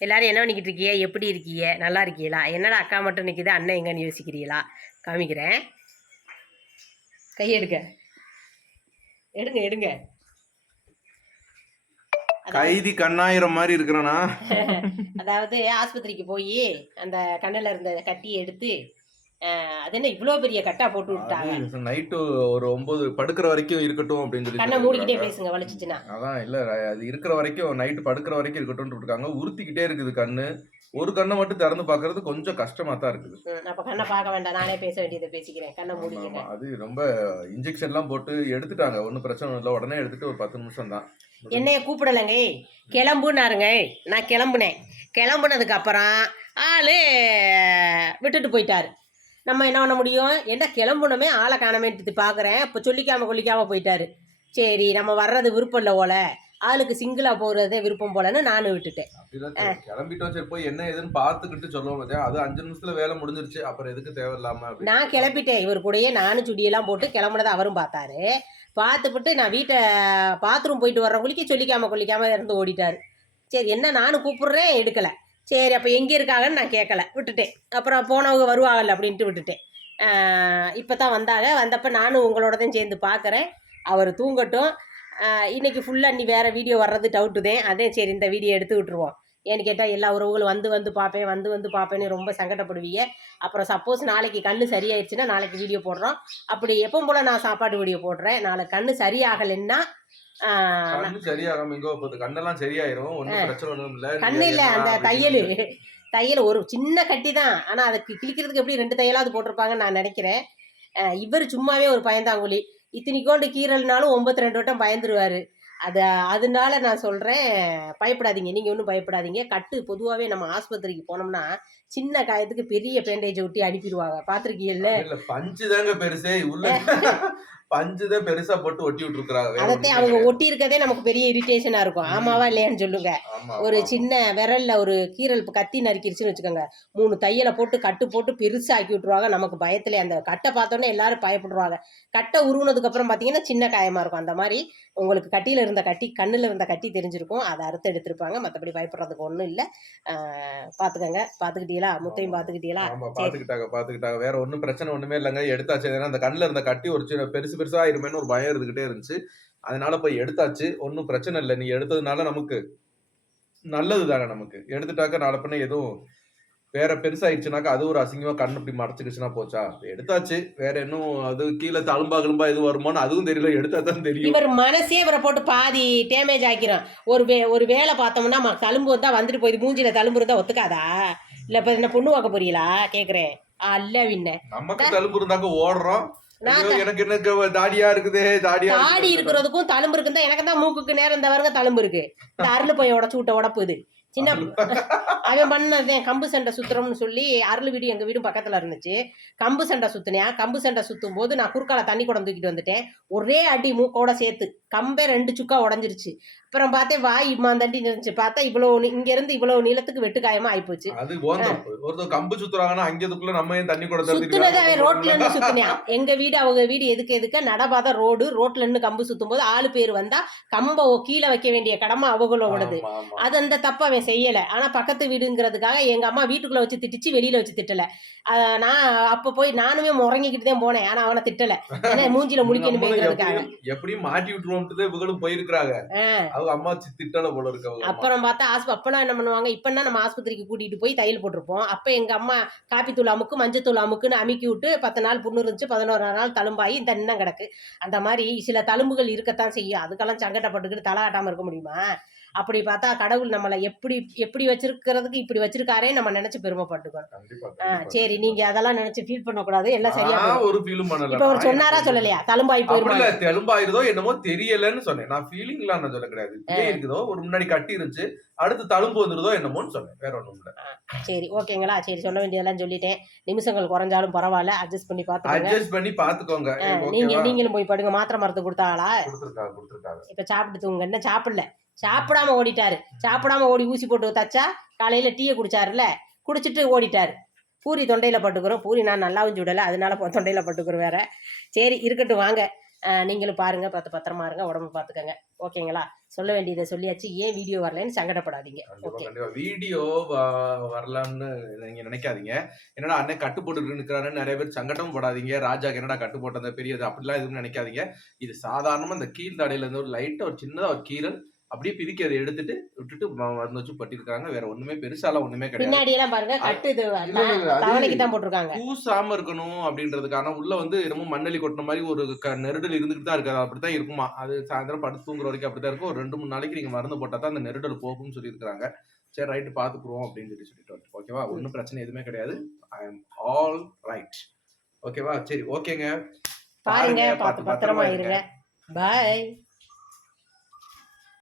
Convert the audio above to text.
எல்லாரும் என்ன பண்ணிக்கிட்டு இருக்கீங்க எப்படி இருக்கீங்க நல்லா இருக்கீங்களா என்னடா அக்கா மட்டும் நிற்கிது அண்ணன் எங்கன்னு யோசிக்கிறீங்களா காமிக்கிறேன். கை எடுக்க எடுங்க எடுங்க. கைதி கண்ணாயிரம் மாதிரி இருக்கிறானா? அதாவது ஆஸ்பத்திரிக்கு போய் அந்த கண்ணில் இருந்த கட்டியை எடுத்து அது என்ன இவ்வளோ பெரிய கட்டா போட்டு விட்டாங்க? நைட்டு ஒரு ஒன்பது படுக்கிற வரைக்கும் இருக்கட்டும் அப்படின்னு சொல்லி கண்ணை மூடிக்கிட்டே. பேசுங்க வலிச்சுச்சுன்னா. அதான் இல்ல அது இருக்கிற வரைக்கும் நைட்டு படுக்கிற வரைக்கும் இருக்கட்டும் இருக்காங்க உறுத்திக்கிட்டே இருக்குது கண்ணு. ஒரு கண்ணை மட்டும் திறந்து பார்க்கிறது கொஞ்சம் கஷ்டமா தான் இருக்குது. அப்ப கண்ணை பார்க்க வேண்டாம். நானே பேச வேண்டியதை பேசிக்கிறேன். கண்ணை மூடிக்கிறேன். அது ரொம்ப இன்ஜெக்ஷன் எல்லாம் போட்டு எடுத்துட்டாங்க. ஒன்றும் பிரச்சனை இல்லை. உடனே எடுத்துட்டு ஒரு பத்து நிமிஷம் தான். என்னைய கூப்பிடலைங்க. கிளம்புனாருங்க. நான் கிளம்புனேன். கிளம்புனதுக்கு அப்புறம் ஆளு விட்டுட்டு போயிட்டாரு. நம்ம என்ன பண்ண முடியும்? என்ன கிளம்புனமே ஆளை காணமேட்டு பார்க்குறேன் இப்போ சொல்லிக்காம கொல்லிக்காம போயிட்டாரு. சரி நம்ம வர்றது விருப்பம் இல்லை போல. ஆளுக்கு சிங்கிளா போகிறதே விருப்பம் போலன்னு நானும் விட்டுட்டேன். கிளம்பிட்டோம் சரி போய் என்ன ஏதுன்னு பார்த்துக்கிட்டு சொல்லுவோம்? அது அஞ்சு நிமிஷத்துல வேலை முடிஞ்சிருச்சு. அப்புறம் எதுக்கு தேவையில்லாம. நான் கிளப்பிட்டேன் இவர் கூடயே நானும் சுடியெல்லாம் போட்டு கிளம்புனதை அவரும் பார்த்தாரு. பார்த்துப்புட்டு நான் வீட்டை பாத்ரூம் போயிட்டு வர்றவங்களுக்கு சொல்லிக்காம கொல்லிக்காம இருந்து ஓடிட்டாரு. சரி என்ன நானும் கூப்பிடுறேன் எடுக்கலை. சரி அப்போ எங்கே இருக்காங்கன்னு நான் கேட்கல விட்டுட்டேன். அப்புறம் போனவங்க வருவாங்கல்ல அப்படின்ட்டு விட்டுட்டேன். இப்போ தான் வந்தாங்க. வந்தப்போ நானும் உங்களோட தான் சேர்ந்து பார்க்குறேன் அவர் தூங்கட்டும். இன்றைக்கி ஃபுல்லாக நீ வேறு வீடியோ வர்றது டவுட்டு தான். அதே சரி இந்த வீடியோ எடுத்து விட்ருவோம் ஏன்னு கேட்டால் எல்லா உறவுகளும் வந்து வந்து பார்ப்பேன் வந்து வந்து பார்ப்பேன்னு ரொம்ப சங்கடப்படுவீங்க. அப்புறம் சப்போஸ் நாளைக்கு கண் சரியாயிடுச்சுன்னா நாளைக்கு வீடியோ போடுறோம். அப்படி எப்போ போல் நான் சாப்பாடு வீடியோ போடுறேன். நாளைக்கு கண் சரியாகலைன்னா சரியாகாம எங்க போகுது. கண்ணெல்லாம் சரியாயிரும். ஒன்றும் பிரச்சனை ஒன்றும் இல்ல. கண்ணு இல்லை அந்த தையல். தையல் ஒரு சின்ன கட்டி தான். ஆனால் அதுக்கு கிழிக்கிறதுக்கு எப்படி ரெண்டு தையலாவது போட்டிருப்பாங்கன்னு நான் நினைக்கிறேன். இவர் சும்மாவே ஒரு பயந்தாங்குழி இத்தனைக்கோண்டு கீரல்னாலும் ஒம்பத்தி ரெண்டு வட்டம் பயந்துருவாரு. அது அதனால நான் சொல்கிறேன் பயப்படாதீங்க. நீங்கள் ஒன்றும் பயப்படாதீங்க. கட்டு பொதுவாகவே நம்ம ஆஸ்பத்திரிக்கு போனோம்னா சின்ன காயத்துக்கு பெரிய பேண்டேஜ் ஒட்டி அனுப்பிடுவாங்க. பார்த்துருக்கீங்கல்ல பஞ்சு தாங்க பெருசே. உள்ள பஞ்சு தான் பெருசா போட்டு ஒட்டி விட்டுருக்காங்க அதைத்தான் அவங்க ஒட்டி இருக்கதே நமக்கு பெரிய இரிட்டேஷனாக இருக்கும். ஆமாவா இல்லையான்னு சொல்லுங்க. ஒரு சின்ன விரல்ல ஒரு கீரல் கத்தி நறுக்கிருச்சுன்னு வச்சுக்கோங்க. மூணு தையலை போட்டு கட்டு போட்டு பெருசாக்கி விட்டுருவாங்க. நமக்கு பயத்துல அந்த கட்டை பார்த்தோன்னே எல்லாரும் பயப்படுவாங்க. கட்டை உருவுனதுக்கு அப்புறம் பார்த்தீங்கன்னா சின்ன காயமா இருக்கும். அந்த மாதிரி உங்களுக்கு கட்டியில இருந்த கட்டி கண்ணுல இருந்த கட்டி தெரிஞ்சிருக்கும். அதை அறுத்து எடுத்திருப்பாங்க. மற்றபடி பயப்படுறதுக்கு ஒன்றும் இல்லை. பார்த்துக்கங்க பார்த்துக்கிட்டீங்களா முத்தையும் சரி. பாத்துக்கிட்டாங்க பாத்துக்கிட்டாங்க. வேற ஒண்ணும் பிரச்சனை ஒண்ணுமே இல்லைங்க. எடுத்தாச்சு. ஏன்னா அந்த கண்ணுல இருந்த கட்டி ஒரு சின்ன பெருசு பெருசா ஆயிருமேன்னு ஒரு பயம் இருந்துகிட்டே இருந்துச்சு. அதனால போய் எடுத்தாச்சு. ஒன்றும் பிரச்சனை இல்லை. நீ எடுத்ததுனால நமக்கு நல்லது தானே நமக்கு. எடுத்துட்டாக்க நாளை பண்ண எதுவும் வேற பெருசாயிடுச்சுனாக்கா அது ஒரு அசிங்கமா கண்ணு இப்படி மறைச்சிக்கிச்சுன்னா போச்சா? எடுத்தாச்சு. வேற இன்னும் அது கீழே தழும்பா கிளம்பா எது வருமோன்னு அதுவும் தெரியல. எடுத்தா தான் தெரியும். இவர் மனசே இவரை போட்டு பாதி டேமேஜ் ஆக்கிரும். ஒரு வே ஒரு வேலை பார்த்தோம்னா ம- தழும்பு வந்தா வந்துட்டு போயிது. மூஞ்சில தழும்பு இருந்தா ஒத்துக்காதா? இல்லை இப்போ என்ன பொண்ணு பார்க்க போறீங்களா? கேட்குறேன் அல்ல வின்ன நமக்கு தழும்பு இருந்தாக்க ஓடுறோம். எனக்கு என்ன தாடியா இருக்குதே தாடியா தாடி இருக்குதே. இருக்கிறதுக்கும் தழும்பு இருக்குன்னு தான் எனக்கு தான் மூக்குக்கு நேரம் இந்த வருங்க தழும்பு இருக்கு. இந்த அருள் போய் உடச்சு விட்ட உடப்புது சின்ன அவன் பண்ணதேன் கம்பு சண்டை சுத்துறோம்னு சொல்லி அருள் வீடு எங்க வீடும் பக்கத்துல இருந்துச்சு. கம்பு சண்டை சுத்தினேன் கம்பு சண்டை சுத்தும் போது நான் குறுக்கால தண்ணி குடம் தூக்கிட்டு வந்துட்டேன். ஒரே அடி மூக்கோட சேர்த்து. கம்பே ரெண்டு சுக்கா உடஞ்சிருச்சு. அப்புறம் பார்த்தேன் வாய் இம்மாந்தண்டி இருந்துச்சு பார்த்தா இவ்வளவு இங்க இருந்து இவ்வளவு நீளத்துக்கு வெட்டுக்காயமா ஆயிப்போச்சு. அது ஒருத்தர் கம்பு சுத்துறாங்கன்னா அங்கதுக்குள்ள நம்ம ஏன் தண்ணி கூட சுத்துனது அவன் ரோட்ல இருந்து சுத்துனியான் எங்க வீடு அவங்க வீடு எதுக்கு எதுக்க? நடபாத ரோடு. ரோட்ல இருந்து கம்பு சுத்தும் போது ஆளு பேர் வந்தா கம்ப கீழே வைக்க வேண்டிய கடமை அவங்களோடது. அது அந்த தப்பு அவன் செய்யல. ஆனா பக்கத்து வீடுங்கிறதுக்காக எங்க அம்மா வீட்டுக்குள்ள வச்சு திட்டிச்சு வெளியில வச்சு திட்டல. நான் அப்ப போய் நானுமே முறங்கிக்கிட்டு தான் போனேன். ஆனா அவனை திட்டல. ஏன்னா மூஞ்சில முடிக்கணுமேங்கிறதுக்காக எப்படியும் மாட்டி விட்டுருவோம்ட்டு இவங்களும் போயிருக்கிறாங்க. அவங்க அம்மா திட்டல போல இருக்கு அவங்க அம்மா. அப்புறம் பார்த்தா ஆஸ்ப அப்பெல்லாம் என்ன பண்ணுவாங்க? இப்பன்னா நம்ம ஆஸ்பத்திரிக்கு கூட்டிட்டு போய் தையல் போட்டிருப்போம். அப்ப எங்க அம்மா காப்பித்தூள் அமுக்கு மஞ்சத்தூள் அமுக்குன்னு அமுக்கி விட்டு பத்து நாள் புண்ணு இருந்துச்சு. பதினோரு நாள் தழும்பாயி இந்த இன்னும் கிடக்கு. அந்த மாதிரி சில தழும்புகள் இருக்கத்தான் செய்யும். அதுக்கெல்லாம் சங்கடப்பட்டுக்கிட்டு தலை காட்டாம இருக்க முடியுமா? அப்படி பார்த்தா கடவுள் நம்மளை எப்படி எப்படி வச்சிருக்கிறதுக்கு இப்படி வச்சிருக்காரே நம்ம நினைச்சு பெருமைப்பட்டுக்கணும். சரி நீங்க அதெல்லாம் நினைச்சு ஃபீல் பண்ணக்கூடாது. எல்லாம் சரியா. ஒரு ஃபீலும் பண்ணல. இப்ப அவர் சொன்னாரா சொல்லலையா? தழும்பாயி போயிருமா? இல்ல தெலும்பாயிருதோ என்னமோ தெரியலன்னு சொன்னேன். நான் ஃபீலிங்லாம் நான் சொல்ல கிடையாது. இருக்குதோ? ஒரு முன்னாடி கட்டி இருந்துச்சு அடுத்து தழும்பு வந்துருதோ என்னமோன்னு சொன்னேன். வேற ஒண்ணும் இல்ல. சரி ஓகேங்களா? சரி சொல்ல வேண்டியதெல்லாம் சொல்லிட்டேன். நிமிஷங்கள் குறைஞ்சாலும் பரவாயில்ல. அட்ஜஸ்ட் பண்ணி பார்த்துக்கோங்க. அட்ஜஸ்ட் பண்ணி பாத்துக்கோங்க ஆ, நீங்க நீங்களும் போய் படுங்க. மாத்திரை மருந்து கொடுத்தாங்களா? கொடுத்துருக்காங்க கொடுத்துருக்காங்க இப்ப சாப்பிட்டு தூங்க என்ன சாப்பிடல. சாப்பிடாம ஓடிட்டாரு. சாப்பிடாம ஓடி ஊசி போட்டு தச்சா காலையில டீயை குடிச்சாருல குடிச்சிட்டு ஓடிட்டாரு. பூரி தொண்டையில பட்டுக்கிறோம். பூரி நான் நல்லாவும் சுடலை அதனால தொண்டையில பட்டுக்கிறோம் வேற. சரி இருக்கட்டும் வாங்க. நீங்களும் பாருங்க. பார்த்து பத்திரமா இருங்க. உடம்பு பார்த்துக்கங்க. ஓகேங்களா? சொல்ல வேண்டியதை சொல்லியாச்சு. ஏன் வீடியோ வரலன்னு சங்கடப்படாதீங்க. கண்டிப்பா ஓகே. கண்டிப்பா. வீடியோ வரலாம்னு நீங்க நினைக்காதீங்க. என்னடா அண்ணன் கட்டு போட்டு நிக்கிறாருன்னு நிறைய பேர் சங்கடம் படாதீங்க. ராஜாக்கு என்னடா கட்டு போட்ட அந்த பெரியது அப்படிலாம் எதுவும் நினைக்காதீங்க. இது சாதாரணமா இந்த கீழ் தடையில இருந்து ஒரு லைட்டா ஒரு சின்னதா ஒரு கீரல் அப்படியே பிரிக்கி அதை எடுத்துட்டு விட்டுட்டு மருந்து வச்சு பட்டிருக்காங்க வேற ஒண்ணுமே பெருசாலாம் ஒண்ணுமே கிடையாது. பின்னாடி எல்லாம் பாருங்க கட்டு தவணைக்கு தான் போட்டிருக்காங்க. கூசாம இருக்கணும் அப்படின்றதுக்கான உள்ள வந்து என்னமோ மண்ணலி கொட்டின மாதிரி ஒரு நெருடல் இருந்துகிட்டு தான் இருக்காது அப்படித்தான் இருக்குமா? அது சாயந்தரம் படுத்து தூங்குற வரைக்கும் அப்படித்தான் இருக்கும். ஒரு ரெண்டு மூணு நாளைக்கு நீங்க மருந்து போட்டா தான் அந்த நெருடல் போகும்னு சொல்லியிருக்காங்க சரி ரைட்டு பாத்துக்குருவோம் அப்படின்னு சொல்லி சொல்லிட்டு ஓகேவா ஒன்றும் பிரச்சனை எதுவுமே கிடையாது. ஐ எம் ஆல் ரைட் ஓகேவா சரி ஓகேங்க பாருங்க பார்த்து பத்திரமா இருங்க. பாய்